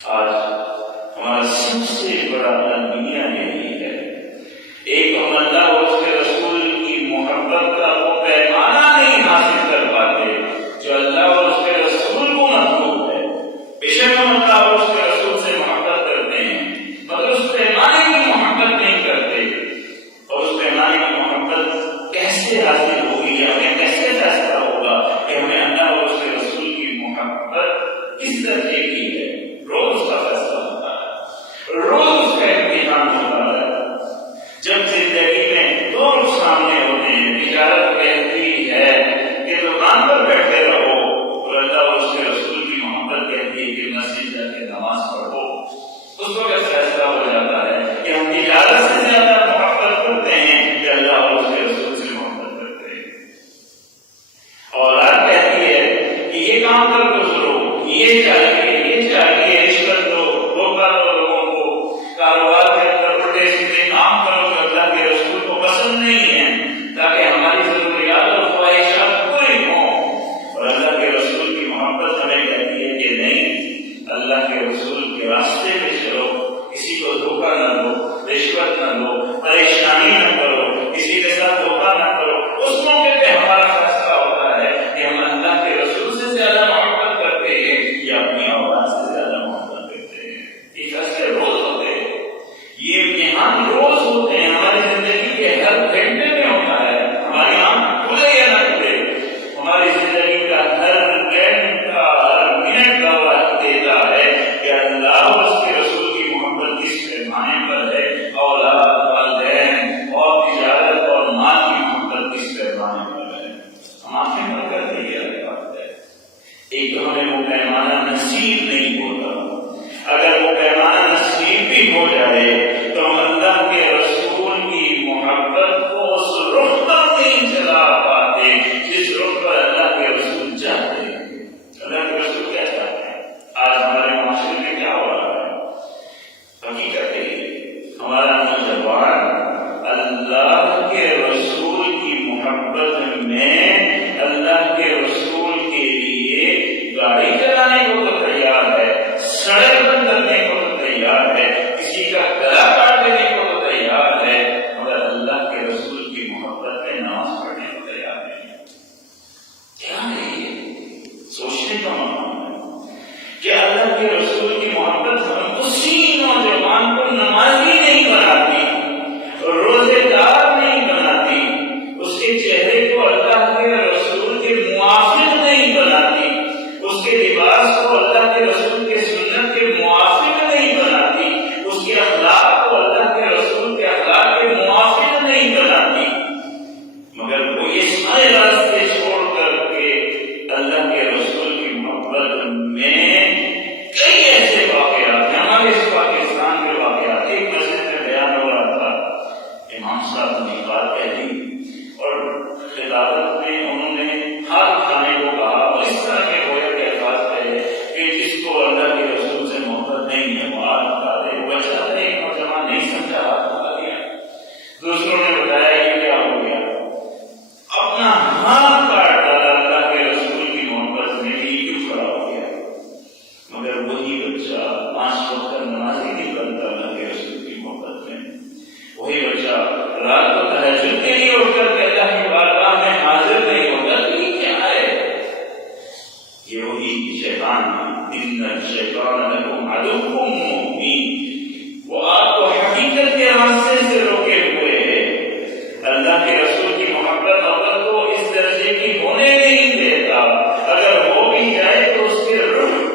آج ہمارا سب سے بڑا المیہ یہی ہے، ایک ہم اللہ اور اس کے رسول کی محبت کا وہ پیمانہ نہیں حاصل کر پاتے جو اللہ اور اس کے رسول کو مطلوب ہے۔ بے شک ہم اللہ اور اس کے رسول سے محبت کرتے ہیں مگر اس پیمانے کی محبت نہیں کرتے، اور اس پیمانے کی محبت کیسے حاصل ہوگی، ہمیں کیسے فیصلہ ہوگا کہ ہمیں اللہ اور اس کے رسول کی محبت کس درجے کی ہے؟ روز کا فیصلہ ہوتا ہے، روز کا امتحان ہوتا ہے۔ جب زندگی میں دو لوگ سامنے ہوتے ہیں، تجارت کہتی ہے کہ دکان پر بیٹھے رہو اور اللہ اور اس کے رسول کی محبت کہتی ہے کہ مسجد جا کے نماز پڑھو، اس وقت فیصلہ ہو جاتا ہے کہ ہم تجارت سے زیادہ محبت کرتے ہیں کہ اللہ اور اس کے رسول سے محبت کرتے ہیں۔ اولاد کہتی ہے کہ یہ کام کر گزرو، یہ چاہیے، یہ چاہیے، رشوت دو، دھوکہ دو لوگوں کو، کاروبار کے اندر الٹے سیدھے کام کرو جو اللہ کے رسول کو پسند نہیں ہے، تاکہ ہماری ضروریات اور خواہشات پوری ہوں۔ اور اللہ کے رسول کی محبت ہمیں کہتی ہے کہ نہیں، اللہ کے رسول کے راستے پہ چلو، کسی کو دھوکہ نہ دو، رشوت نہ دو، پریشانی نہ کرو، کسی کے ساتھ دھوکہ نہ کرو۔ اس موقع پہ ہمارا فیصلہ ہوتا ہے کہ ہم اللہ کے رسول سے زیادہ محبت کرتے ہیں یا اپنی اولاد سے زیادہ محبت کرتے ہیں۔ یہ فیصلے روز ہوتے ہیں، یہ امتحان روز ہوتے ہیں، ہماری زندگی کے ہر گھنٹے میں ہوتا ہے، ہماری آنکھ کھلے یا نہ کھلے، ہماری زندگی کا ہر گھنٹہ ہر منٹ گواہ دیتا ہے کہ اللہ اور اس کے رسول کی محبت کس پیمانے پر ہے، اولاد، والدین اور تجارت اور مال کی محبت کس پیمانے پر ہے۔ ہم آنکھیں بند کر کے یہ بات ہے، ایک تو ہمیں وہ پیمانہ نصیب نہیں ہوتا، اگر وہ پیمانہ نصیب بھی ہو جائے تو ہم اللہ کے رسول کی محبت کو اس رخ پر نہیں چلا پاتے جس رخ پر اللہ کے رسول چاہتے ہیں۔ اللہ کے رسول کیا چاہتے ہیں؟ آج ہمارے معاشرے میں کیا ہو رہا ہے؟ حقیقت ہے ہمارا نوجوان اللہ کے رسول کی محبت میں اللہ کے رسول کے لیے گاڑی چلانے کو تو تیار ہے، سڑک بند کرنے کو تو تیار ہے، کسی کا گلا کاٹ دینے کو تو تیار ہے، مگر اللہ کے رسول کی محبت میں نماز پڑھنے کو تیار نہیں ہے۔ کیا ہے یہ؟ سوچنے کا معاملہ ہے کہ اللہ کے رسول کی محبت ہم اسی نوجوان کو نمازی نہیں بناتی، روزے دار نہیں بناتی، اس کے چہرے کو اللہ کے رسول کے موافق نہیں بناتی، اس کے لباس کو اللہ کے رسول کے سنت کے موافق نہیں بناتی، اس کے اخلاق کو اللہ کے رسول کے اخلاق کے موافق نہیں بناتی، مگر وہ یہ سارے راستے چھوڑ کر کے اللہ کے رسول کی محبت میں کئی ایسے واقعات ہیں، ہمارے اس پاکستان کے واقعات۔ ایک مسجد میں بیان ہو رہا تھا، امام صاحب نے بات کہہ دی اور خلافت میں انہوں نے ہاتھ کھانے کو کہا، اور اس طرح کے گویا کے الفاظ کہے کہ جس کو اللہ کے رسول سے محبت نہیں ہے وہ ہاتھ اٹھا دے۔ بچہ تھا، ایک نوجوان نہیں سمجھا، ہاتھ اٹھا دیا۔ دوسروں نے بتایا یہ کیا ہو گیا، اپنا ہاتھ کاٹ ڈالا اللہ کے رسول کی محبت میں، یہ کیوں کھڑا ہو گیا؟ مگر وہی بچہ 5 وقت کا نمازی نہیں بنتا اللہ کے رسول کی محبت میں، وہی بچہ رات کو تہجد کے لیے اٹھ کر کے اللہ کی بارگاہ میں حاضر نہیں ہوتا، تو یہ کیا ہے؟ یہ وہی شیطان ہے۔ ان الشیطان لکم عدو مبین، وہ آپ کو حقیقت کے راستے سے روکے ہوئے ہے۔ اللہ کے رسول کی محبت عورت کو اس درجے کی ہونے نہیں دیتا، اگر ہو بھی جائے تو اس کے رخ